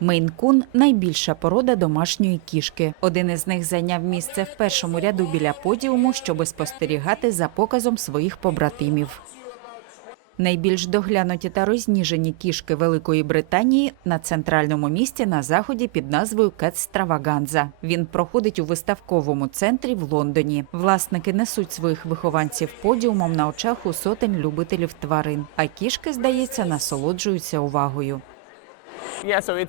Мейн-кун – найбільша порода домашньої кішки. Один із них зайняв місце в першому ряду біля подіуму, щоби спостерігати за показом своїх побратимів. Найбільш доглянуті та розніжені кішки Великої Британії на центральному місці на заході під назвою Кетстраваганза. Він проходить у виставковому центрі в Лондоні. Власники несуть своїх вихованців подіумом на очах у сотень любителів тварин. А кішки, здається, насолоджуються увагою.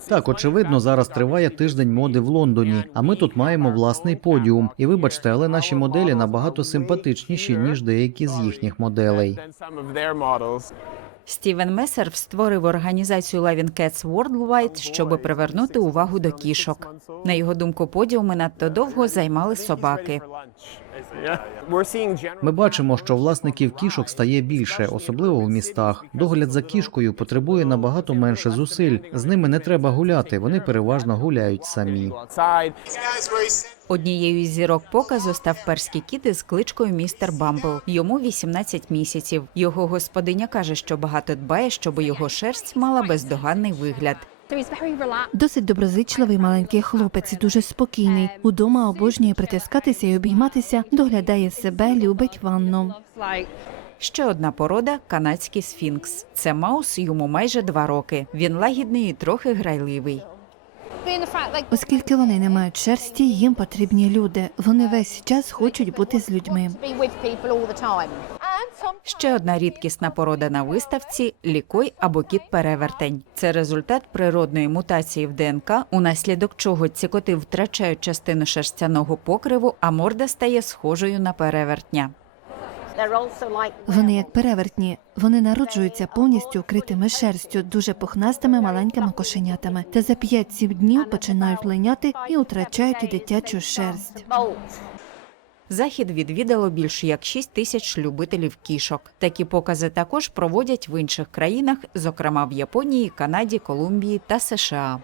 Так, очевидно, зараз триває тиждень моди в Лондоні, а ми тут маємо власний подіум. І вибачте, але наші моделі набагато симпатичніші ніж деякі з їхніх моделей. Стівен Месер створив організацію Loving Cats Worldwide, щоб привернути увагу до кішок. На його думку, подіуми надто довго займали собаки. Ми бачимо, що власників кішок стає більше, особливо в містах. Догляд за кішкою потребує набагато менше зусиль. З ними не треба гуляти, вони переважно гуляють самі. Однією із зірок показу став перський кіт із кличкою містер Бамбл. Йому 18 місяців. Його господиня каже, що багато дбає, щоб його шерсть мала бездоганний вигляд. Досить доброзичливий маленький хлопець, дуже спокійний. Удома обожнює притискатися і обійматися, доглядає себе, любить ванну. Ще одна порода канадський сфінкс. Це маус йому майже два роки. Він лагідний і трохи грайливий. Оскільки вони не мають шерсті, їм потрібні люди. Вони весь час хочуть бути з людьми. Ще одна рідкісна порода на виставці лікой або кіт-перевертень. Це результат природної мутації в ДНК, унаслідок чого ці коти втрачають частину шерстяного покриву, а морда стає схожою на перевертня. Вони як перевертні. Вони народжуються повністю укритими шерстю, дуже пухнастими маленькими кошенятами. Та за 5-7 днів починають линяти і втрачають дитячу шерсть. Захід відвідало більше як 6 тисяч любителів кішок. Такі покази також проводять в інших країнах, зокрема в Японії, Канаді, Колумбії та США.